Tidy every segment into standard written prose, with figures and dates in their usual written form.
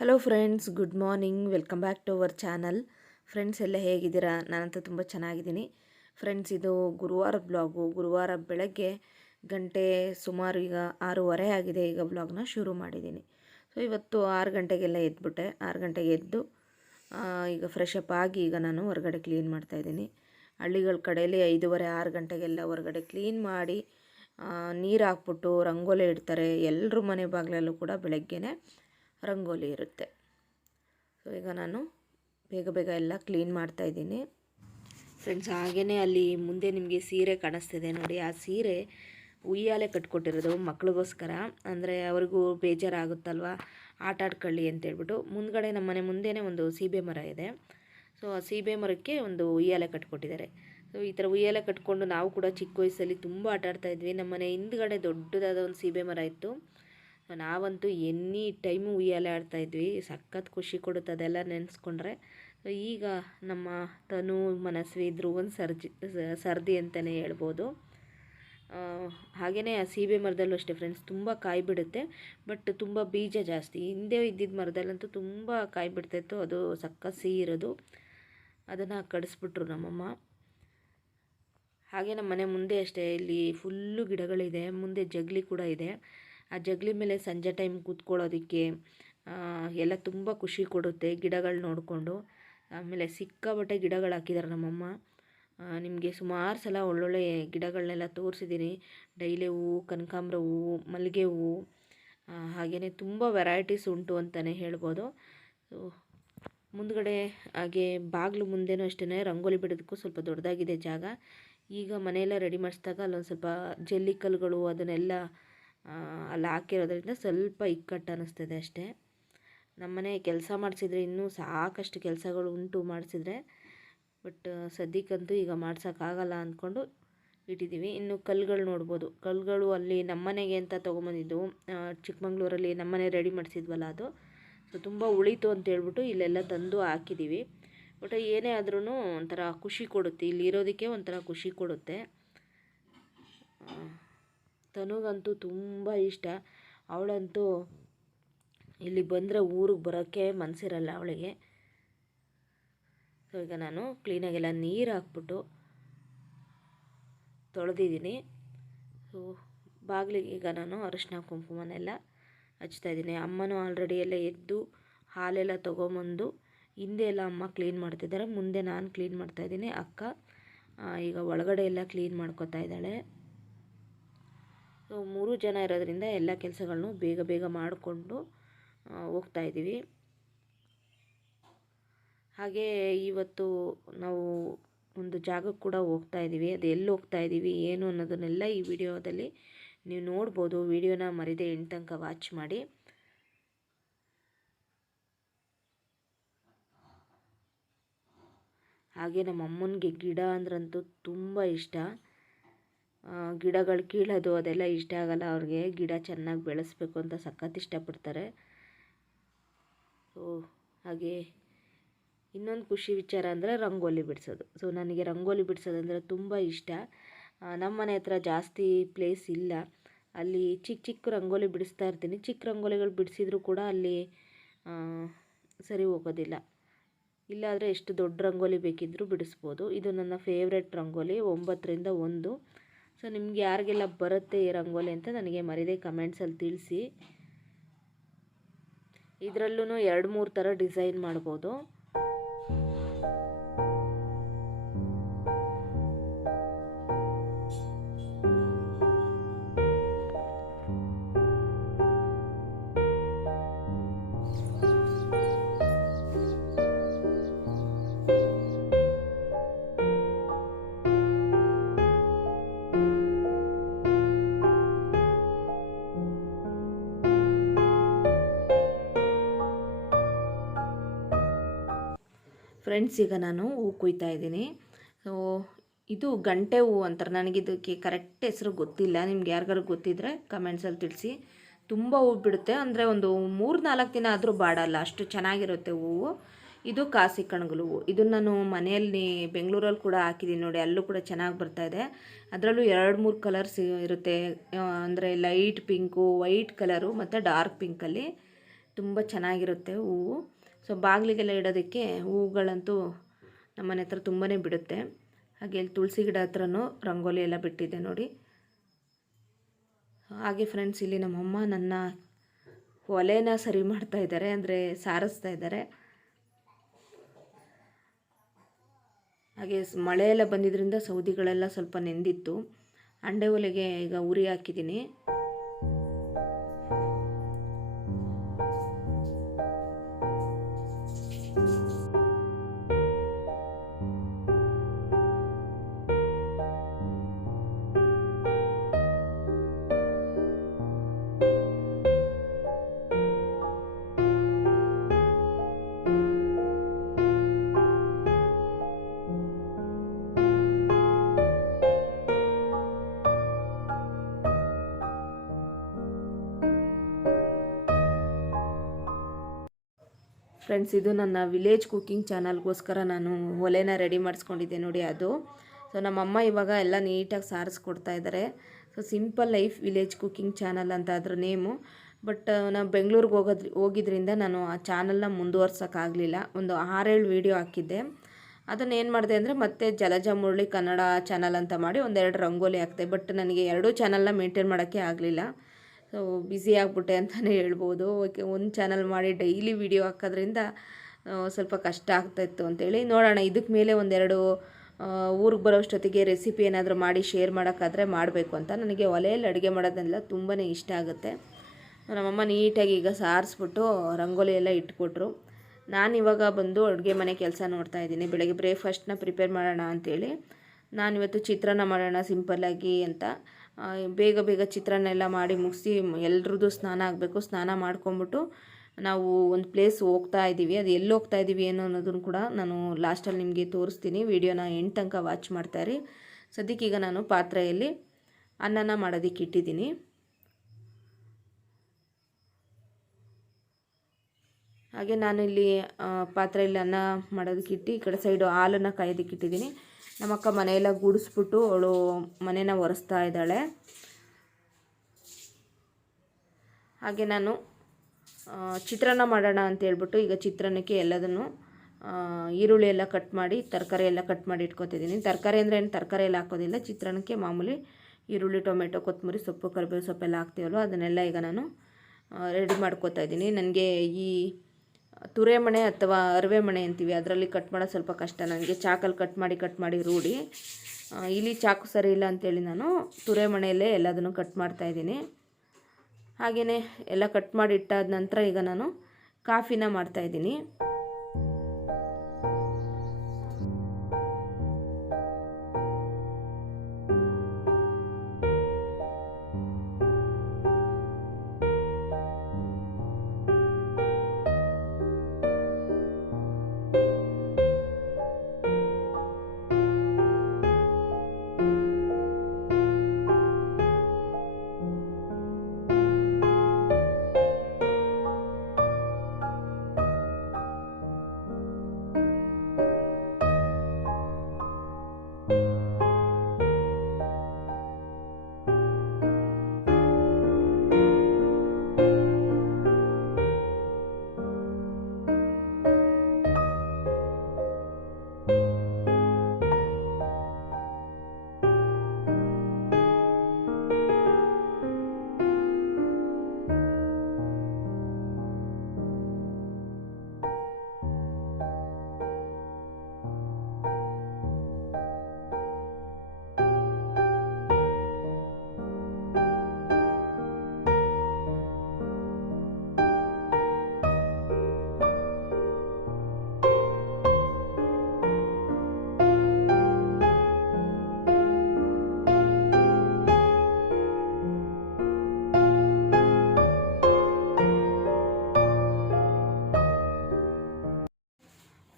Hello friends, good morning. Welcome back to our channel. Friends ಎಲ್ಲ ಹೇಗಿದ್ದೀರಾ? ನಾನಂತೂ ತುಂಬ ಚೆನ್ನಾಗಿದ್ದೀನಿ. ಫ್ರೆಂಡ್ಸ್, ಇದು ಗುರುವಾರ ಬ್ಲಾಗು. ಗುರುವಾರ ಬೆಳಗ್ಗೆ ಗಂಟೆ ಸುಮಾರು ಈಗ 6:30 ಆಗಿದೆ. ಈಗ ಬ್ಲಾಗ್ನ ಶುರು ಮಾಡಿದ್ದೀನಿ. ಸೊ ಇವತ್ತು 6 ಗಂಟೆಗೆಲ್ಲ ಎದ್ಬಿಟ್ಟೆ. 6 ಗಂಟೆಗೆ ಎದ್ದು ಈಗ ಫ್ರೆಶ್ ಅಪ್ ಆಗಿ ಈಗ ನಾನು ಹೊರಗಡೆ ಕ್ಲೀನ್ ಮಾಡ್ತಾಯಿದ್ದೀನಿ. ಹಳ್ಳಿಗಳ ಕಡೆಯಲ್ಲಿ 5:30 6 ಗಂಟೆಗೆಲ್ಲ ಹೊರಗಡೆ ಕ್ಲೀನ್ ಮಾಡಿ ನೀರು ಹಾಕ್ಬಿಟ್ಟು ರಂಗೋಲಿ ಇಡ್ತಾರೆ. ಎಲ್ಲರೂ ಮನೆ ಬಾಗಿಲಲ್ಲೂ ಕೂಡ ಬೆಳಗ್ಗೆನೇ ರಂಗೋಲಿ ಇರುತ್ತೆ. ಸೊ ಈಗ ನಾನು ಬೇಗ ಬೇಗ ಎಲ್ಲ ಕ್ಲೀನ್ ಮಾಡ್ತಾಯಿದ್ದೀನಿ. ಫ್ರೆಂಡ್ಸ್, ಹಾಗೆಯೇ ಅಲ್ಲಿ ಮುಂದೆ ನಿಮಗೆ ಸೀರೆ ಕಾಣಿಸ್ತಿದೆ ನೋಡಿ. ಆ ಸೀರೆ ಉಯ್ಯಾಲೆ ಕಟ್ಕೊಟ್ಟಿರೋದು ಮಕ್ಳಿಗೋಸ್ಕರ. ಅಂದರೆ ಅವ್ರಿಗೂ ಬೇಜಾರಾಗುತ್ತಲ್ವ, ಆಟ ಆಡ್ಕೊಳ್ಳಿ ಅಂತೇಳ್ಬಿಟ್ಟು. ಮುಂದ್ಗಡೆ ನಮ್ಮ ಮನೆ ಮುಂದೆನೇ ಒಂದು ಸೀಬೆ ಮರ ಇದೆ. ಸೊ ಆ ಸೀಬೆ ಮರಕ್ಕೆ ಒಂದು ಉಯ್ಯಾಲೆ ಕಟ್ಕೊಟ್ಟಿದ್ದಾರೆ. ಸೊ ಈ ಥರ ಉಯ್ಯಾಲೆ ಕಟ್ಕೊಂಡು ನಾವು ಕೂಡ ಚಿಕ್ಕ ವಯಸ್ಸಲ್ಲಿ ತುಂಬ ಆಟ ಆಡ್ತಾಯಿದ್ವಿ. ನಮ್ಮ ಮನೆ ಹಿಂದ್ಗಡೆ ದೊಡ್ಡದಾದ ಒಂದು ಸೀಬೆ ಮರ ಇತ್ತು. ನಾವಂತೂ ಎನಿ ಟೈಮು ಉಯ್ಯಾಲೆ ಆಡ್ತಾಯಿದ್ವಿ. ಸಖತ್ ಖುಷಿ ಕೊಡುತ್ತೆ ಅದೆಲ್ಲ ನೆನೆಸ್ಕೊಂಡ್ರೆ. ಈಗ ನಮ್ಮ ತನು, ಮನಸ್ವಿ, ಧ್ರುವನ್ ಸರ್ದಿ ಅಂತಲೇ ಹೇಳ್ಬೋದು. ಹಾಗೆಯೇ ಆ ಸೀಬೆ ಮರದಲ್ಲೂ ಅಷ್ಟೇ ಫ್ರೆಂಡ್ಸ್, ತುಂಬ ಕಾಯಿ ಬಿಡುತ್ತೆ. ಬಟ್ ತುಂಬ ಬೀಜ ಜಾಸ್ತಿ. ಹಿಂದೆ ಇದ್ದಿದ್ದ ಮರದಲ್ಲಂತೂ ತುಂಬ ಕಾಯಿ ಬಿಡ್ತಾಯಿತ್ತು. ಅದು ಸಖತ್ ಸಿಹಿ ಇರೋದು. ಅದನ್ನು ಕಡಿಸ್ಬಿಟ್ರು ನಮ್ಮಮ್ಮ. ಹಾಗೆ ನಮ್ಮ ಮನೆ ಮುಂದೆ ಅಷ್ಟೇ, ಇಲ್ಲಿ ಫುಲ್ಲು ಗಿಡಗಳಿದೆ. ಮುಂದೆ ಜಗಲಿ ಕೂಡ ಇದೆ. ಆ ಜಗಲಿ ಮೇಲೆ ಸಂಜೆ ಟೈಮ್ ಕೂತ್ಕೊಳ್ಳೋದಕ್ಕೆ ಎಲ್ಲ ತುಂಬ ಖುಷಿ ಕೊಡುತ್ತೆ ಗಿಡಗಳು ನೋಡಿಕೊಂಡು. ಆಮೇಲೆ ಸಿಕ್ಕಾಬಟ್ಟೆ ಗಿಡಗಳು ಹಾಕಿದ್ದಾರೆ ನಮ್ಮಮ್ಮ. ನಿಮಗೆ ಸುಮಾರು ಸಲ ಒಳ್ಳೊಳ್ಳೆ ಗಿಡಗಳನ್ನೆಲ್ಲ ತೋರಿಸಿದ್ದೀನಿ. ಡೈಲಿ ಹೂವು, ಕನಕಾಂಬರ ಹೂವು, ಮಲ್ಲಿಗೆ ಹೂವು, ಹಾಗೆಯೇ ತುಂಬ ವೆರೈಟೀಸ್ ಉಂಟು ಅಂತಲೇ ಹೇಳ್ಬೋದು. ಮುಂದ್ಗಡೆ ಹಾಗೆ ಬಾಗಿಲು ಮುಂದೆನೂ ಅಷ್ಟೇ ರಂಗೋಲಿ ಬಿಡೋದಕ್ಕೂ ಸ್ವಲ್ಪ ದೊಡ್ಡದಾಗಿದೆ ಜಾಗ. ಈಗ ಮನೆಯೆಲ್ಲ ರೆಡಿ ಮಾಡಿಸಿದಾಗ ಅಲ್ಲೊಂದು ಸ್ವಲ್ಪ ಜಲ್ಲಿ ಕಲ್ಲುಗಳು ಅದನ್ನೆಲ್ಲ ಅಲ್ಲಿ ಹಾಕಿರೋದ್ರಿಂದ ಸ್ವಲ್ಪ ಇಕ್ಕಟ್ಟು ಅನ್ನಿಸ್ತದೆ ಅಷ್ಟೇ. ನಮ್ಮನೆ ಕೆಲಸ ಮಾಡಿಸಿದ್ರೆ ಇನ್ನೂ ಸಾಕಷ್ಟು ಕೆಲಸಗಳು ಉಂಟು ಮಾಡಿಸಿದ್ರೆ. ಬಟ್ ಸದ್ಯಕ್ಕಂತೂ ಈಗ ಮಾಡ್ಸೋಕ್ಕಾಗಲ್ಲ ಅಂದ್ಕೊಂಡು ಇಟ್ಟಿದ್ದೀವಿ. ಇನ್ನು ಕಲ್ಲುಗಳು ನೋಡ್ಬೋದು. ಕಲ್ಲುಗಳು ಅಲ್ಲಿ ನಮ್ಮನೆಗೆ ಅಂತ ತೊಗೊಂಬಂದಿದ್ದು, ಚಿಕ್ಕಮಂಗ್ಳೂರಲ್ಲಿ ನಮ್ಮನೆ ರೆಡಿ ಮಾಡಿಸಿದ್ವಲ್ಲ ಅದು. ಸೊ ತುಂಬ ಉಳೀತು ಅಂತೇಳ್ಬಿಟ್ಟು ಇಲ್ಲೆಲ್ಲ ತಂದು ಹಾಕಿದ್ದೀವಿ. ಬಟ್ ಏನೇ ಆದ್ರೂ ಒಂಥರ ಖುಷಿ ಕೊಡುತ್ತೆ. ಇಲ್ಲಿ ಇರೋದಕ್ಕೆ ಒಂಥರ ಖುಷಿ ಕೊಡುತ್ತೆ. ತನುಗಂತೂ ತುಂಬ ಇಷ್ಟ. ಅವಳಂತೂ ಇಲ್ಲಿ ಬಂದರೆ ಊರಿಗೆ ಬರೋಕ್ಕೆ ಮನಸ್ಸಿರಲ್ಲ ಅವಳಿಗೆ. ಸೊ ಈಗ ನಾನು ಕ್ಲೀನಾಗೆಲ್ಲ ನೀರು ಹಾಕ್ಬಿಟ್ಟು ತೊಳೆದಿದ್ದೀನಿ. ಸೊ ಬಾಗಿಲಿಗೆ ಈಗ ನಾನು ಅರಿಶಿನ ಕುಂಕುಮನೆಲ್ಲ ಹಚ್ತಾಯಿದ್ದೀನಿ. ಅಮ್ಮನೂ ಆಲ್ರೆಡಿ ಎಲ್ಲ ಎದ್ದು ಹಾಲೆಲ್ಲ ತೊಗೊಂಬಂದು ಹಿಂದೆ ಎಲ್ಲ ಅಮ್ಮ ಕ್ಲೀನ್ ಮಾಡ್ತಿದ್ದಾರೆ, ಮುಂದೆ ನಾನು ಕ್ಲೀನ್ ಮಾಡ್ತಾಯಿದ್ದೀನಿ. ಅಕ್ಕ ಈಗ ಒಳಗಡೆ ಎಲ್ಲ ಕ್ಲೀನ್ ಮಾಡ್ಕೊತಾ ಇದ್ದಾಳೆ. ಸೊ 3 ಜನ ಇರೋದ್ರಿಂದ ಎಲ್ಲ ಕೆಲಸಗಳನ್ನು ಬೇಗ ಬೇಗ ಮಾಡಿಕೊಂಡು ಹೋಗ್ತಾಯಿದ್ದೀವಿ. ಹಾಗೆ ಇವತ್ತು ನಾವು ಒಂದು ಜಾಗಕ್ಕೆ ಕೂಡ ಹೋಗ್ತಾಯಿದ್ದೀವಿ. ಅದು ಎಲ್ಲಿ ಹೋಗ್ತಾಯಿದ್ದೀವಿ ಏನು ಅನ್ನೋದನ್ನೆಲ್ಲ ಈ ವಿಡಿಯೋದಲ್ಲಿ ನೀವು ನೋಡ್ಬೋದು. ವಿಡಿಯೋನ ಮರಿದೇ ಎಂಡ್ ತನಕ ವಾಚ್ ಮಾಡಿ. ಹಾಗೆ ನಮ್ಮ ಅಮ್ಮನಿಗೆ ಗಿಡ ಅಂದ್ರಂತೂ ತುಂಬ ಇಷ್ಟ. ಗಿಡಗಳು ಕೀಳೋದು ಅದೆಲ್ಲ ಇಷ್ಟ ಆಗಲ್ಲ ಅವ್ರಿಗೆ. ಗಿಡ ಚೆನ್ನಾಗಿ ಬೆಳೆಸ್ಬೇಕು ಅಂತ ಸಖತ್ ಇಷ್ಟಪಡ್ತಾರೆ. ಸೊ ಹಾಗೆ ಇನ್ನೊಂದು ಖುಷಿ ವಿಚಾರ ಅಂದರೆ ರಂಗೋಲಿ ಬಿಡಿಸೋದು. ಸೊ ನನಗೆ ರಂಗೋಲಿ ಬಿಡಿಸೋದಂದರೆ ತುಂಬ ಇಷ್ಟ. ನಮ್ಮ ಮನೆ ಹತ್ರ ಜಾಸ್ತಿ ಪ್ಲೇಸ್ ಇಲ್ಲ. ಅಲ್ಲಿ ಚಿಕ್ಕ ಚಿಕ್ಕ ರಂಗೋಲಿ ಬಿಡಿಸ್ತಾ ಇರ್ತೀನಿ. ಚಿಕ್ಕ ರಂಗೋಲಿಗಳು ಬಿಡಿಸಿದ್ರು ಕೂಡ ಅಲ್ಲಿ ಸರಿ ಹೋಗೋದಿಲ್ಲ. ಇಲ್ಲಾದರೆ ಎಷ್ಟು ದೊಡ್ಡ ರಂಗೋಲಿ ಬೇಕಿದ್ದರೂ ಬಿಡಿಸ್ಬೋದು. ಇದು ನನ್ನ ಫೇವ್ರೆಟ್ ರಂಗೋಲಿ, 9ರಿಂದ 1. ಸೊ ನಿಮ್ಗೆ ಯಾರಿಗೆಲ್ಲ ಬರುತ್ತೆ ಈ ರಂಗೋಲಿ ಅಂತ ನನಗೆ ಮರಿದೇ ಕಮೆಂಟ್ಸಲ್ಲಿ ತಿಳಿಸಿ. ಇದರಲ್ಲೂ 2-3 ಥರ ಡಿಸೈನ್ ಮಾಡ್ಬೋದು. ಫ್ರೆಂಡ್ಸ್, ಈಗ ನಾನು ಹೂವು ಕುಯ್ತಾ ಇದ್ದೀನಿ. ಸೊ ಇದು ಗಂಟೆ ಹೂವು ಅಂತಾರೆ. ನನಗಿದಕ್ಕೆ ಕರೆಕ್ಟ್ ಹೆಸರು ಗೊತ್ತಿಲ್ಲ. ನಿಮ್ಗೆ ಯಾರಿಗಾರು ಗೊತ್ತಿದ್ದರೆ ಕಮೆಂಟ್ಸಲ್ಲಿ ತಿಳಿಸಿ. ತುಂಬ ಹೂವು ಬಿಡುತ್ತೆ. ಅಂದರೆ ಒಂದು 3-4 ದಿನ ಆದರೂ ಬಾಡಲ್ಲ, ಅಷ್ಟು ಚೆನ್ನಾಗಿರುತ್ತೆ ಹೂವು. ಇದು ಕಾಸಿ ಕಣಗಲು ಹೂವು. ಇದನ್ನು ನಾನು ಮನೆಯಲ್ಲಿ ಬೆಂಗಳೂರಲ್ಲಿ ಕೂಡ ಹಾಕಿದ್ದೀನಿ ನೋಡಿ. ಅಲ್ಲೂ ಕೂಡ ಚೆನ್ನಾಗಿ ಬರ್ತಾಯಿದೆ. ಅದರಲ್ಲೂ 2-3 ಕಲರ್ಸ್ ಇರುತ್ತೆ. ಅಂದರೆ ಲೈಟ್ ಪಿಂಕು, ವೈಟ್ ಕಲರು ಮತ್ತು ಡಾರ್ಕ್ ಪಿಂಕಲ್ಲಿ ತುಂಬ ಚೆನ್ನಾಗಿರುತ್ತೆ ಹೂವು. ಸೊ ಬಾಗಿಲಿಗೆಲ್ಲ ಇಡೋದಕ್ಕೆ ಹೂವುಗಳಂತೂ ನಮ್ಮ ಮನೆ ಹತ್ರ ತುಂಬಾ ಬಿಡುತ್ತೆ. ಹಾಗೆ ಇಲ್ಲಿ ತುಳಸಿ ಗಿಡ ಹತ್ರನೂ ರಂಗೋಲಿ ಎಲ್ಲ ಬಿಟ್ಟಿದ್ದೆ ನೋಡಿ. ಹಾಗೆ ಫ್ರೆಂಡ್ಸ್, ಇಲ್ಲಿ ನಮ್ಮಮ್ಮ ನನ್ನ ಒಲೆನ ಸರಿ ಮಾಡ್ತಾ ಇದ್ದಾರೆ, ಅಂದರೆ ಸಾರಿಸ್ತಾ ಇದ್ದಾರೆ. ಹಾಗೆ ಮಳೆ ಎಲ್ಲ ಬಂದಿದ್ದರಿಂದ ಸೌದಿಗಳೆಲ್ಲ ಸ್ವಲ್ಪ ನೆಂದಿತ್ತು. ಅಂಡೆ ಒಲೆಗೆ ಈಗ ಉರಿ ಹಾಕಿದ್ದೀನಿ. ಫ್ರೆಂಡ್ಸ್, ಇದು ನನ್ನ ವಿಲೇಜ್ ಕುಕ್ಕಿಂಗ್ ಚಾನಲ್ಗೋಸ್ಕರ ನಾನು ಒಲೆನ ರೆಡಿ ಮಾಡಿಸ್ಕೊಂಡಿದ್ದೆ ನೋಡಿ ಅದು. ಸೊ ನಮ್ಮಮ್ಮ ಇವಾಗ ಎಲ್ಲ ನೀಟಾಗಿ ಸಾರಿಸ್ಕೊಡ್ತಾ ಇದ್ದಾರೆ. So simple life village cooking channel ಅಂತ ಅದ್ರ ನೇಮು. ಬಟ್ ನಾವು ಬೆಂಗಳೂರಿಗೆ ಹೋಗಿದ್ರಿಂದ ನಾನು ಆ ಚಾನಲ್ನ ಮುಂದುವರ್ಸೋಕ್ಕಾಗಲಿಲ್ಲ. ಒಂದು 6-7 ವೀಡಿಯೋ ಹಾಕಿದ್ದೆ. ಅದನ್ನು ಏನು ಮಾಡಿದೆ ಅಂದರೆ ಮತ್ತೆ ಜಲಜ ಮುರಳಿ ಕನ್ನಡ ಚಾನಲ್ ಅಂತ ಮಾಡಿ 1-2 ರಂಗೋಲಿ ಹಾಕಿದೆ. ಬಟ್ ನನಗೆ 2 ಚಾನಲ್ನ ಮೇಂಟೈನ್ ಮಾಡೋಕ್ಕೆ ಆಗಲಿಲ್ಲ. ಸೊ ಬ್ಯುಸಿ ಆಗಿಬಿಟ್ಟೆ ಅಂತಲೇ ಹೇಳ್ಬೋದು. ಓಕೆ, ಒಂದು ಚಾನಲ್ ಮಾಡಿ ಡೈಲಿ ವಿಡಿಯೋ ಹಾಕೋದ್ರಿಂದ ಸ್ವಲ್ಪ ಕಷ್ಟ ಆಗ್ತಾಯಿತ್ತು ಅಂತೇಳಿ ನೋಡೋಣ. ಇದಕ್ಕೆ ಮೇಲೆ 1-2 ಊರಿಗೆ ಬರೋಷ್ಟೊತ್ತಿಗೆ ರೆಸಿಪಿ ಏನಾದರೂ ಮಾಡಿ ಶೇರ್ ಮಾಡೋಕ್ಕಾದರೆ ಮಾಡಬೇಕು ಅಂತ. ನನಗೆ ಒಲೆಯಲ್ಲಿ ಅಡುಗೆ ಮಾಡೋದೆಲ್ಲ ತುಂಬಾ ಇಷ್ಟ ಆಗುತ್ತೆ. ನಮ್ಮಮ್ಮ ನೀಟಾಗಿ ಈಗ ಸಾರಿಸ್ಬಿಟ್ಟು ರಂಗೋಲಿ ಎಲ್ಲ ಇಟ್ಕೊಟ್ರು. ನಾನಿವಾಗ ಬಂದು ಅಡುಗೆ ಮನೆ ಕೆಲಸ ನೋಡ್ತಾಯಿದ್ದೀನಿ. ಬೆಳಗ್ಗೆ ಬ್ರೇಕ್ಫಾಸ್ಟ್ನ ಪ್ರಿಪೇರ್ ಮಾಡೋಣ ಅಂಥೇಳಿ ನಾನಿವತ್ತು ಚಿತ್ರಾನ್ನ ಮಾಡೋಣ ಸಿಂಪಲ್ಲಾಗಿ ಅಂತ ಬೇಗ ಬೇಗ ಚಿತ್ರಾನ್ನ ಎಲ್ಲ ಮಾಡಿ ಮುಗಿಸಿ ಎಲ್ರದ್ದು ಸ್ನಾನ ಆಗಬೇಕು. ಸ್ನಾನ ಮಾಡ್ಕೊಂಬಿಟ್ಟು ನಾವು ಒಂದು ಪ್ಲೇಸ್ ಹೋಗ್ತಾ ಇದ್ದೀವಿ. ಅದು ಎಲ್ಲಿ ಹೋಗ್ತಾ ಇದ್ದೀವಿ ಏನೋ ಅನ್ನೋದನ್ನು ಕೂಡ ನಾನು ಲಾಸ್ಟಲ್ಲಿ ನಿಮಗೆ ತೋರಿಸ್ತೀನಿ. ವೀಡಿಯೋನ ಎಂಡ್ ತನಕ ವಾಚ್ ಮಾಡ್ತಾಯಿರಿ. ಸದ್ಯಕ್ಕೀಗ ನಾನು ಪಾತ್ರೆಯಲ್ಲಿ ಅನ್ನನ ಮಾಡೋದಕ್ಕೆ ಇಟ್ಟಿದ್ದೀನಿ. ಹಾಗೆ ನಾನು ಇಲ್ಲಿ ಪಾತ್ರೆಯಲ್ಲಿ ಅನ್ನ ಮಾಡೋದಕ್ಕೆ ಇಟ್ಟು ಈ ಕಡೆ ಸೈಡು ಹಾಲನ್ನು ಕಾಯೋದಕ್ಕೆ ಇಟ್ಟಿದ್ದೀನಿ. ನಮ್ಮಕ್ಕ ಮನೆಯೆಲ್ಲ ಗುಡಿಸ್ಬಿಟ್ಟು ಅವಳು ಮನೇನ ಒರೆಸ್ತಾ ಇದ್ದಾಳೆ. ಹಾಗೆ ನಾನು ಚಿತ್ರಾನ್ನ ಮಾಡೋಣ ಅಂತೇಳ್ಬಿಟ್ಟು ಈಗ ಚಿತ್ರಾನ್ನಕ್ಕೆ ಎಲ್ಲದನ್ನು ಈರುಳ್ಳಿ ಎಲ್ಲ ಕಟ್ ಮಾಡಿ ತರಕಾರಿ ಎಲ್ಲ ಕಟ್ ಮಾಡಿ ಇಟ್ಕೊತಿದ್ದೀನಿ. ತರಕಾರಿ ಅಂದರೆ ಏನು ತರಕಾರಿ ಎಲ್ಲ ಹಾಕೋದಿಲ್ಲ. ಚಿತ್ರಾನ್ನಕ್ಕೆ ಮಾಮೂಲಿ ಈರುಳ್ಳಿ, ಟೊಮೆಟೊ, ಕೊತ್ತಂಬರಿ ಸೊಪ್ಪು, ಕರಿಬೇವು ಸೊಪ್ಪೆಲ್ಲ ಹಾಕ್ತೀವಲ್ವ ಅದನ್ನೆಲ್ಲ ಈಗ ನಾನು ರೆಡಿ ಮಾಡ್ಕೋತಾ ಇದ್ದೀನಿ. ನನಗೆ ಈ ತುರೆ ಮಣೆ ಅಥವಾ ಅರವೆ ಮಣೆ ಅಂತೀವಿ, ಅದರಲ್ಲಿ ಕಟ್ ಮಾಡೋದು ಸ್ವಲ್ಪ ಕಷ್ಟ ನನಗೆ. ಚಾಕಲ್ಲಿ ಕಟ್ ಮಾಡಿ ರೂಢಿ. ಇಲ್ಲಿ ಚಾಕು ಸರಿ ಇಲ್ಲ ಅಂತೇಳಿ ನಾನು ತುರೆ ಮಣೆಯಲ್ಲೇ ಎಲ್ಲದನ್ನು ಕಟ್ ಮಾಡ್ತಾಯಿದ್ದೀನಿ. ಹಾಗೆಯೇ ಎಲ್ಲ ಕಟ್ ಮಾಡಿ ಇಟ್ಟಾದ ನಂತರ ಈಗ ನಾನು ಕಾಫಿನ ಮಾಡ್ತಾಯಿದ್ದೀನಿ.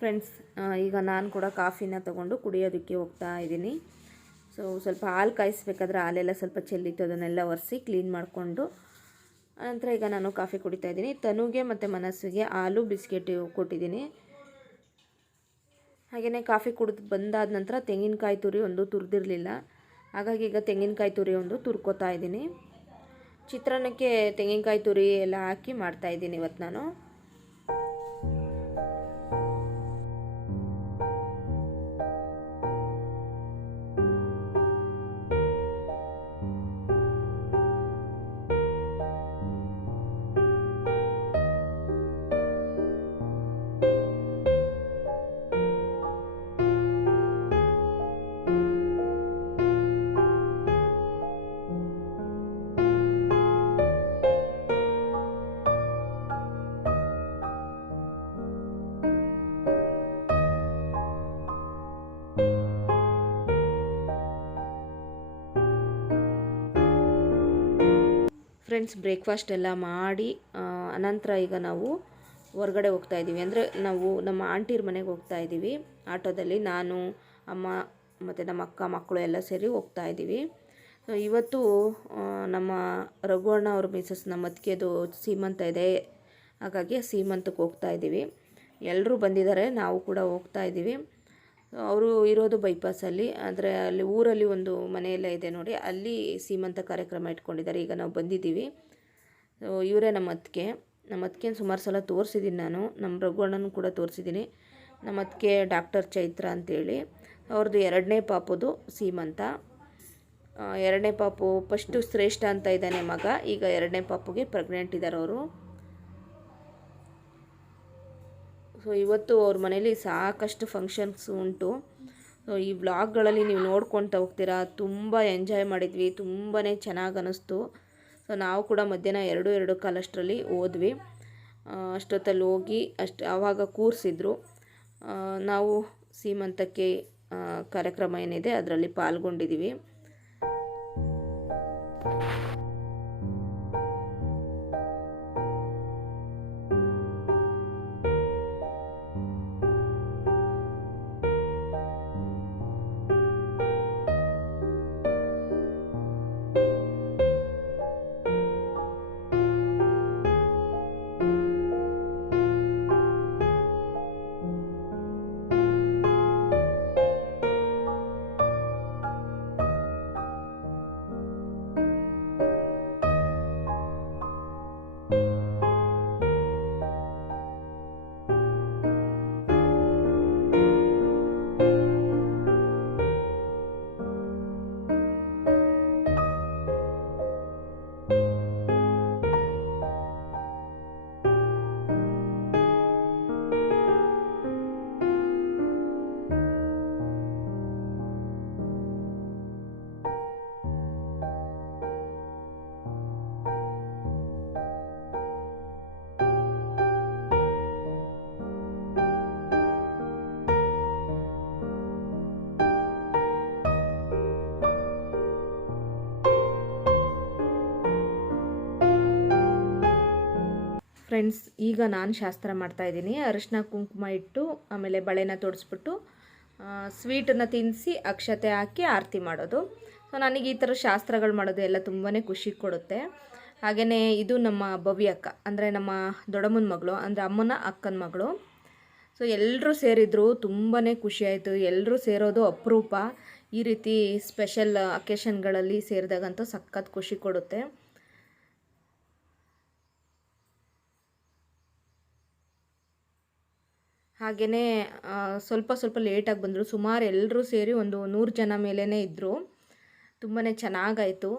ಫ್ರೆಂಡ್ಸ್, ಈಗ ನಾನು ಕೂಡ ಕಾಫಿನ ತೊಗೊಂಡು ಕುಡಿಯೋದಕ್ಕೆ ಹೋಗ್ತಾ ಇದ್ದೀನಿ. ಸೊ ಸ್ವಲ್ಪ ಹಾಲು ಕಾಯಿಸ್ಬೇಕಾದ್ರೆ ಹಾಲೆಲ್ಲ ಸ್ವಲ್ಪ ಚೆಲ್ಲಿತ್ತು, ಅದನ್ನೆಲ್ಲ ಒರೆಸಿ ಕ್ಲೀನ್ ಮಾಡಿಕೊಂಡು ನಂತರ ಈಗ ನಾನು ಕಾಫಿ ಕುಡಿತಾ ಇದ್ದೀನಿ. ತನುಗೆ ಮತ್ತು ಮನಸ್ಸಿಗೆ ಹಾಲು ಬಿಸ್ಕೆಟ್ ಕೊಟ್ಟಿದ್ದೀನಿ. ಹಾಗೆಯೇ ಕಾಫಿ ಕುಡಿದು ಬಂದಾದ ನಂತರ ತೆಂಗಿನಕಾಯಿ ತುರಿ ಒಂದು ತುರಿದಿರಲಿಲ್ಲ, ಹಾಗಾಗಿ ಈಗ ತೆಂಗಿನಕಾಯಿ ತುರಿ ಒಂದು ತುರ್ಕೋತಾ ಇದ್ದೀನಿ. ಚಿತ್ರಾನ್ನಕ್ಕೆ ತೆಂಗಿನಕಾಯಿ ತುರಿ ಎಲ್ಲ ಹಾಕಿ ಮಾಡ್ತಾಯಿದ್ದೀನಿ ಇವತ್ತು ನಾನು. ಫ್ರೆಂಡ್ಸ್, ಬ್ರೇಕ್ಫಾಸ್ಟ್ ಎಲ್ಲ ಮಾಡಿ ಅನಂತರ ಈಗ ನಾವು ಹೊರಗಡೆ ಹೋಗ್ತಾ ಇದ್ದೀವಿ. ಅಂದರೆ ನಾವು ನಮ್ಮ ಆಂಟಿರ ಮನೆಗೆ ಹೋಗ್ತಾ ಇದ್ದೀವಿ. ಆಟೋದಲ್ಲಿ ನಾನು, ಅಮ್ಮ ಮತ್ತು ನಮ್ಮ ಅಕ್ಕ ಮಕ್ಕಳು ಎಲ್ಲ ಸೇರಿ ಹೋಗ್ತಾ ಇದ್ದೀವಿ. ಇವತ್ತು ನಮ್ಮ ರಘುವಣ್ಣ ಅವ್ರ ಮಿಸಸ್ ನಮ್ಮ ಅತ್ತಿಗೆದು ಸೀಮಂತ ಇದೆ. ಹಾಗಾಗಿ ಸೀಮಂತಕ್ಕೆ ಹೋಗ್ತಾ ಇದ್ದೀವಿ. ಎಲ್ಲರೂ ಬಂದಿದ್ದಾರೆ, ನಾವು ಕೂಡ ಹೋಗ್ತಾ ಇದ್ದೀವಿ. ಅವರು ಇರೋದು ಬೈಪಾಸಲ್ಲಿ, ಅಂದರೆ ಅಲ್ಲಿ ಊರಲ್ಲಿ ಒಂದು ಮನೆಯೆಲ್ಲ ಇದೆ ನೋಡಿ, ಅಲ್ಲಿ ಸೀಮಂತ ಕಾರ್ಯಕ್ರಮ ಇಟ್ಕೊಂಡಿದ್ದಾರೆ. ಈಗ ನಾವು ಬಂದಿದ್ದೀವಿ. ಇವರೇ ನಮ್ಮ ಅತ್ತಿಗೆನ ಸುಮಾರು ಸಲ ತೋರಿಸಿದ್ದೀನಿ ನಾನು. ನಮ್ಮ ರಘುವಣ್ಣನೂ ಕೂಡ ತೋರಿಸಿದ್ದೀನಿ. ನಮ್ಮ ಅತ್ತಿಗೆ ಡಾಕ್ಟರ್ ಚೈತ್ರ ಅಂತೇಳಿ, ಅವ್ರದ್ದು 2ನೇ ಪಾಪುದು ಸೀಮಂತ. 2ನೇ ಪಾಪು ಫಸ್ಟು ಶ್ರೇಷ್ಠ ಅಂತ ಇದ್ದಾನೆ ಮಗ, ಈಗ 2ನೇ ಪಾಪುಗೆ ಪ್ರೆಗ್ನೆಂಟ್ ಇದ್ದಾರೆ ಅವರು. ಸೊ ಇವತ್ತು ಅವ್ರ ಮನೇಲಿ ಸಾಕಷ್ಟು ಫಂಕ್ಷನ್ಸ್ ಉಂಟು. ಸೊ ಈ ವ್ಲಾಗ್ಗಳಲ್ಲಿ ನೀವು ನೋಡ್ಕೊಳ್ತಾ ಹೋಗ್ತೀರಾ. ತುಂಬ ಎಂಜಾಯ್ ಮಾಡಿದ್ವಿ, ತುಂಬಾ ಚೆನ್ನಾಗಿ ಅನ್ನಿಸ್ತು. ಸೊ ನಾವು ಕೂಡ ಮಧ್ಯಾಹ್ನ 2 ಕಾಲಷ್ಟರಲ್ಲಿ ಹೋದ್ವಿ. ಅಷ್ಟೊತ್ತಲ್ಲಿ ಹೋಗಿ ಆವಾಗ ಕೂರಿಸಿದ್ರು. ನಾವು ಸೀಮಂತಕ್ಕೆ ಕಾರ್ಯಕ್ರಮ ಏನಿದೆ ಅದರಲ್ಲಿ ಪಾಲ್ಗೊಂಡಿದ್ದೀವಿ. ಫ್ರೆಂಡ್ಸ್, ಈಗ ನಾನು ಶಾಸ್ತ್ರ ಮಾಡ್ತಾಯಿದ್ದೀನಿ. ಅರಿಶಿನ ಕುಂಕುಮ ಇಟ್ಟು ಆಮೇಲೆ ಬಳೆನ ತೊಡಿಸ್ಬಿಟ್ಟು ಸ್ವೀಟನ್ನು ತಿನ್ನಿಸಿ ಅಕ್ಷತೆ ಹಾಕಿ ಆರತಿ ಮಾಡೋದು. ಸೊ ನನಗೆ ಈ ಥರ ಶಾಸ್ತ್ರಗಳು ಮಾಡೋದು ಎಲ್ಲ ತುಂಬಾ ಖುಷಿ ಕೊಡುತ್ತೆ. ಹಾಗೆಯೇ ಇದು ನಮ್ಮ ಭವ್ಯ ಅಕ್ಕ, ಅಂದರೆ ನಮ್ಮ ದೊಡ್ಡಮ್ಮನ ಮಗಳು, ಅಂದರೆ ಅಮ್ಮನ ಅಕ್ಕನ ಮಗಳು. ಸೊ ಎಲ್ಲರೂ ಸೇರಿದ್ರು, ತುಂಬಾ ಖುಷಿಯಾಯಿತು. ಎಲ್ಲರೂ ಸೇರೋದು ಅಪರೂಪ. ಈ ರೀತಿ ಸ್ಪೆಷಲ್ ಅಕೇಶನ್ಗಳಲ್ಲಿ ಸೇರಿದಾಗಂತೂ ಸಖತ್ ಖುಷಿ ಕೊಡುತ್ತೆ. ಹಾಗೆಯೇ ಸ್ವಲ್ಪ ಲೇಟಾಗಿ ಬಂದರು. ಸುಮಾರು ಎಲ್ಲರೂ ಸೇರಿ ಒಂದು 100 ಜನ ಮೇಲೇ ಇದ್ದರು. ತುಂಬಾ ಚೆನ್ನಾಗಾಯಿತು.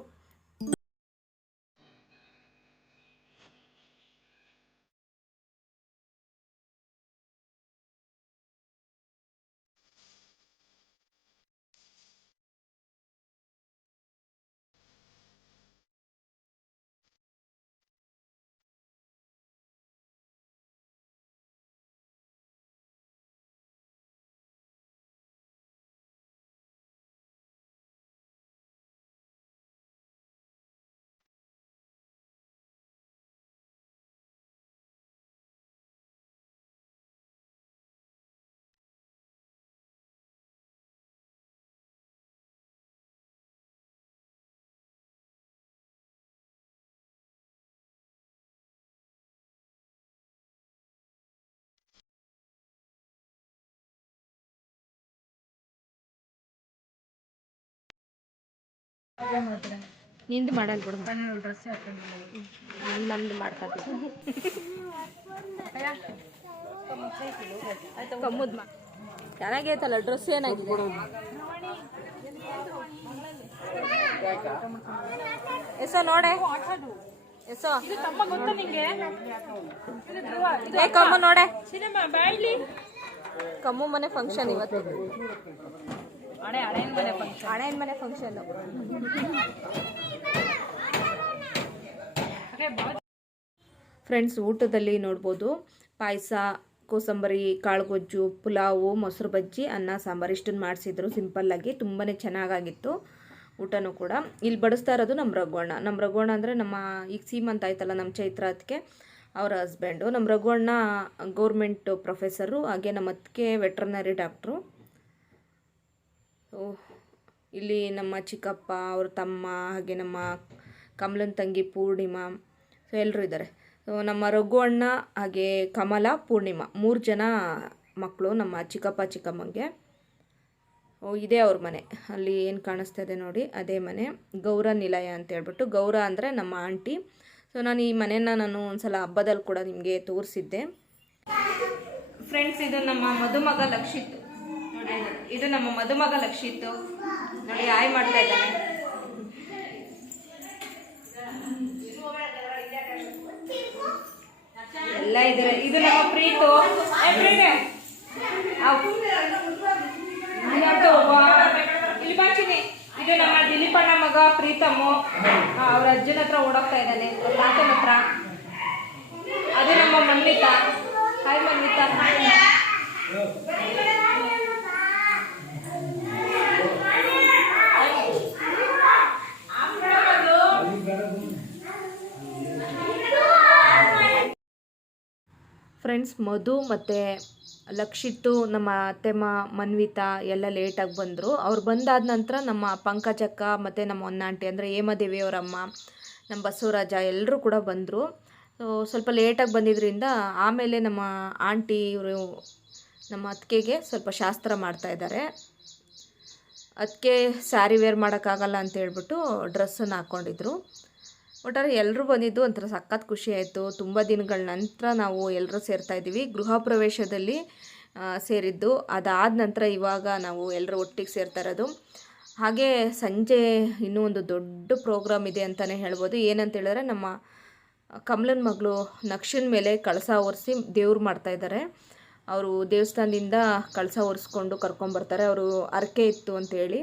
ನಿಂದು ಮಾಡಲ್ ಬಿಡು, ಡ್ರೆಸ್ ನಮ್ದು ಮಾಡ್ಕೊತೀವಿ. ಕಮ್ಮದ್ ಚೆನ್ನಾಗೈತಲ್ಲ ಡ್ರೆಸ್, ಏನಾಗಿದೆ ಎಸೋ ನೋಡೆ, ಎಸೋ ಕಮ್ಮ ನೋಡೆ. ಕಮ್ಮು ಮನೆ ಫಂಕ್ಷನ್ ಇವತ್ತು, ಹಣೆಯನ್ ಮನೆ ಫಂಕ್ಷನ್. ಫ್ರೆಂಡ್ಸ್, ಊಟದಲ್ಲಿ ನೋಡ್ಬೋದು ಪಾಯಸ, ಕೋಸಂಬರಿ, ಕಾಳುಗೊಜ್ಜು, ಪುಲಾವು, ಮೊಸರು ಬಜ್ಜಿ, ಅನ್ನ ಸಾಂಬಾರು ಇಷ್ಟನ್ನು ಮಾಡಿಸಿದ್ರು ಸಿಂಪಲ್ಲಾಗಿ. ತುಂಬಾ ಚೆನ್ನಾಗಾಗಿತ್ತು ಊಟನೂ ಕೂಡ. ಇಲ್ಲಿ ಬಡಿಸ್ತಾ ಇರೋದು ನಮ್ಮ ರಘುವಣ್ಣ ಅಂದರೆ ನಮ್ಮ ಈಗ ಸೀಮಂತ ಆಯ್ತಲ್ಲ ನಮ್ಮ ಚೈತ್ರ ಅದಕ್ಕೆ ಅವರ ಹಸ್ಬೆಂಡು. ನಮ್ಮ ರಘುವಣ್ಣ ಗೌರ್ಮೆಂಟ್ ಪ್ರೊಫೆಸರು, ಹಾಗೆ ನಮ್ಮ ಅತ್ತಿಗೆ ವೆಟ್ರನರಿ ಡಾಕ್ಟ್ರು. ಇಲ್ಲಿ ನಮ್ಮ ಚಿಕ್ಕಪ್ಪ, ಅವ್ರ ತಮ್ಮ, ಹಾಗೆ ನಮ್ಮ ಕಮಲನ್ ತಂಗಿ ಪೂರ್ಣಿಮಾ, ಸೊ ಎಲ್ಲರೂ ಇದ್ದಾರೆ. ಸೊ ನಮ್ಮ ರಘುವಣ್ಣ ಹಾಗೆ ಕಮಲ, ಪೂರ್ಣಿಮಾ 3 ಜನ ಮಕ್ಕಳು ನಮ್ಮ ಚಿಕ್ಕಪ್ಪ ಚಿಕ್ಕಮ್ಮಂಗೆ. ಇದೇ ಅವ್ರ ಮನೆ, ಅಲ್ಲಿ ಏನು ಕಾಣಿಸ್ತಾ ಇದೆ ನೋಡಿ ಅದೇ ಮನೆ. ಗೌರ ನಿಲಯ ಅಂತ ಹೇಳ್ಬಿಟ್ಟು, ಗೌರ ಅಂದರೆ ನಮ್ಮ ಆಂಟಿ. ಸೊ ನಾನು ಈ ಮನೆಯನ್ನು ನಾನು ಒಂದ್ಸಲ ಹಬ್ಬದಲ್ಲಿ ಕೂಡ ನಿಮಗೆ ತೋರಿಸಿದ್ದೆ. ಫ್ರೆಂಡ್ಸ್, ಇದು ನಮ್ಮ ಮದುಮಗ ಲಕ್ಷಿತ್ ನೋಡಿ, ಇದು ನಮ್ಮ ಮದುಮಗ ಲಕ್ಷಿತ್ ನೋಡಿ, ಆಯ್ ಮಾಡ್ತಾ ಇದ್ದಾನೆ. ಎಲ್ಲ ಇದ್ದಾರೆ. ಇದು ನಮ್ಮ ಪ್ರೀತು, ಇಲ್ಲಿ ಬಾಚಿನಿ. ಇದು ನಮ್ಮ ದಿಲೀಪಣ್ಣ ಮಗ ಪ್ರೀತಮ್ಮು, ಅವ್ರ ಅಜ್ಜನ ಹತ್ರ ಓಡೋಗ್ತಾ ಇದ್ದಾನೆ, ತಾತನ ಹತ್ರ. ಅದು ನಮ್ಮ ಮನ್ವಿತಾ. ಹಾಯ್ ಮನ್ವಿತಾ. ಫ್ರೆಂಡ್ಸ್, ಮಧು ಮತ್ತು ಲಕ್ಷಿತ್ತು, ನಮ್ಮ ಅತ್ತೆಮ್ಮ ಮನ್ವಿತಾ ಎಲ್ಲ ಲೇಟಾಗಿ ಬಂದರು. ಅವ್ರು ಬಂದಾದ ನಂತರ ನಮ್ಮ ಪಂಕಜಕ್ಕ ಮತ್ತು ನಮ್ಮ ಹೊನ್ನಾಂಟಿ ಅಂದರೆ ಹೇಮದೇವಿ ಅವರಮ್ಮ, ನಮ್ಮ ಬಸವರಾಜ ಎಲ್ಲರೂ ಕೂಡ ಬಂದರು. ಸ್ವಲ್ಪ ಲೇಟಾಗಿ ಬಂದಿದ್ದರಿಂದ ಆಮೇಲೆ ನಮ್ಮ ಆಂಟಿ ಇವರು ನಮ್ಮ ಅತ್ತಿಗೆಗೆ ಸ್ವಲ್ಪ ಶಾಸ್ತ್ರ ಮಾಡ್ತಾಯಿದ್ದಾರೆ. ಅದಕ್ಕೆ ಸ್ಯಾರಿ ವೇರ್ ಮಾಡೋಕ್ಕಾಗಲ್ಲ ಅಂತ ಹೇಳ್ಬಿಟ್ಟು ಡ್ರೆಸ್ಸನ್ನು ಹಾಕ್ಕೊಂಡಿದ್ರು. ಒಟ್ಟಾರೆ ಎಲ್ಲರೂ ಬಂದಿದ್ದು ಒಂಥರ ಸಖತ್ ಖುಷಿ ಆಯಿತು. ತುಂಬ ದಿನಗಳ ನಂತರ ನಾವು ಎಲ್ಲರೂ ಸೇರ್ತಾಯಿದ್ದೀವಿ. ಗೃಹ ಪ್ರವೇಶದಲ್ಲಿ ಸೇರಿದ್ದು, ಅದಾದ ನಂತರ ಇವಾಗ ನಾವು ಎಲ್ಲರೂ ಒಟ್ಟಿಗೆ ಸೇರ್ತಾ ಇರೋದು. ಹಾಗೆ ಸಂಜೆ ಇನ್ನೂ ಒಂದು ದೊಡ್ಡ ಪ್ರೋಗ್ರಾಮ್ ಇದೆ ಅಂತಲೇ ಹೇಳ್ಬೋದು. ಏನಂತ ಹೇಳಿದ್ರೆ, ನಮ್ಮ ಕಮಲನ ಮಗಳು ನಕ್ಷನ ಮೇಲೆ ಕಳಸ ಒರೆಸಿ ದೇವ್ರು ಮಾಡ್ತಾಯಿದ್ದಾರೆ. ಅವರು ದೇವಸ್ಥಾನದಿಂದ ಕಳಸ ಒರೆಸ್ಕೊಂಡು ಕರ್ಕೊಂಬರ್ತಾರೆ. ಅವರು ಹರಕೆ ಇತ್ತು ಅಂತೇಳಿ.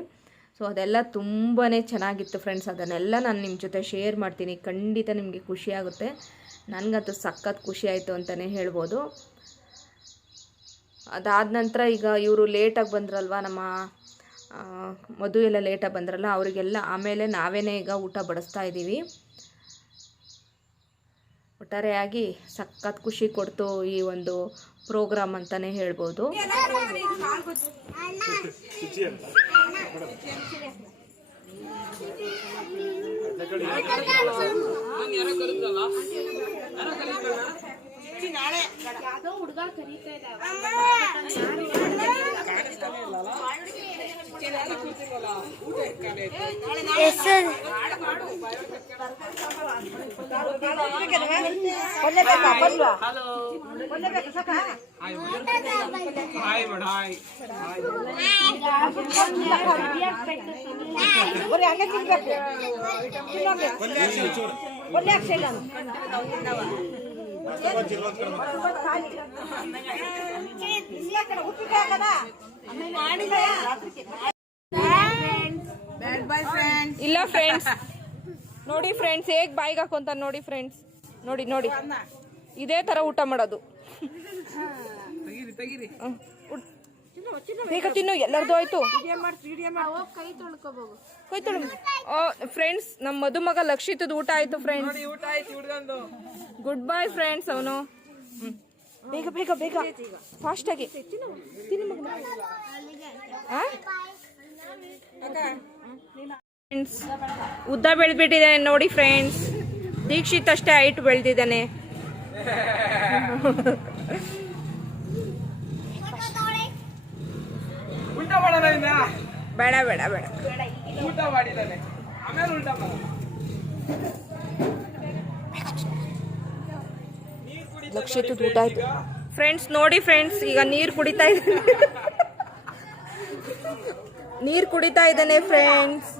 ಸೊ ಅದೆಲ್ಲ ತುಂಬಾ ಚೆನ್ನಾಗಿತ್ತು ಫ್ರೆಂಡ್ಸ್. ಅದನ್ನೆಲ್ಲ ನಾನು ನಿಮ್ಮ ಜೊತೆ ಶೇರ್ ಮಾಡ್ತೀನಿ. ಖಂಡಿತ ನಿಮಗೆ ಖುಷಿಯಾಗುತ್ತೆ. ನನಗಂತೂ ಸಖತ್ ಖುಷಿ ಆಯಿತು ಅಂತಲೇ ಹೇಳ್ಬೋದು. ಅದಾದ ನಂತರ ಈಗ ಇವರು ಲೇಟಾಗಿ ಬಂದ್ರಲ್ವ, ನಮ್ಮ ಮದುವೆ ಎಲ್ಲ ಲೇಟಾಗಿ ಬಂದ್ರಲ್ಲ, ಅವರಿಗೆಲ್ಲ ಆಮೇಲೆ ನಾವೇನೇ ಈಗ ಊಟ ಬಡಿಸ್ತಾ ಇದ್ದೀವಿ. ಒಟ್ಟಾರೆಯಾಗಿ ಸಖತ್ ಖುಷಿ ಕೊಡ್ತು ಈ ಒಂದು ಪ್ರೋಗ್ರಾಮ್ ಅಂತಲೇ ಹೇಳ್ಬೋದು. ಇಲ್ಲ ಫ್ರೆಂಡ್ಸ್, ನೋಡಿ ಫ್ರೆಂಡ್ಸ್ ಹೇಗ್ ಬಾಯಿಗೆ ಹಾಕೊಂತ ನೋಡಿ ಫ್ರೆಂಡ್ಸ್. ನೋಡಿ ನೋಡಿ, ಇದೇ ತರ ಊಟ ಮಾಡೋದು. ಬೇಗ ತಿನ್ನು, ಎಲ್ಲರದು ಆಯ್ತು. ಕೈ ತೊಳು ಫ್ರೆಂಡ್ಸ್. ನಮ್ಮ ಮದುಮಗ ಲಕ್ಷಿತದ ಊಟ ಆಯ್ತು ಫ್ರೆಂಡ್ಸ್. Good bye friends. ಅವನು ಬೇಗ ಬೇಗ ಬೇಗ ಫಾಸ್ಟ್ ಆಗಿ ಫ್ರೆಂಡ್ಸ್. ಉದ್ದ ಬೆಳೆದ್ಬಿಟ್ಟಿದ್ದಾನೆ ನೋಡಿ ಫ್ರೆಂಡ್ಸ್. ದೀಕ್ಷಿತ್ ಅಷ್ಟೇ ಹೈಟ್ ಬೆಳೆದಿದ್ದಾನೆ. ಬೇಡ ಬೇಡ ಬೇಡ. ಲಕ್ಷಿತ್ ಊಟ ಆಯ್ತು ಫ್ರೆಂಡ್ಸ್. ನೋಡಿ ಫ್ರೆಂಡ್ಸ್, ಈಗ ನೀರು ಕುಡಿತಾ ಇದ್ದಾನೆ. ನೀರು ಕುಡಿತಾ ಇದ್ದಾನೆ ಫ್ರೆಂಡ್ಸ್.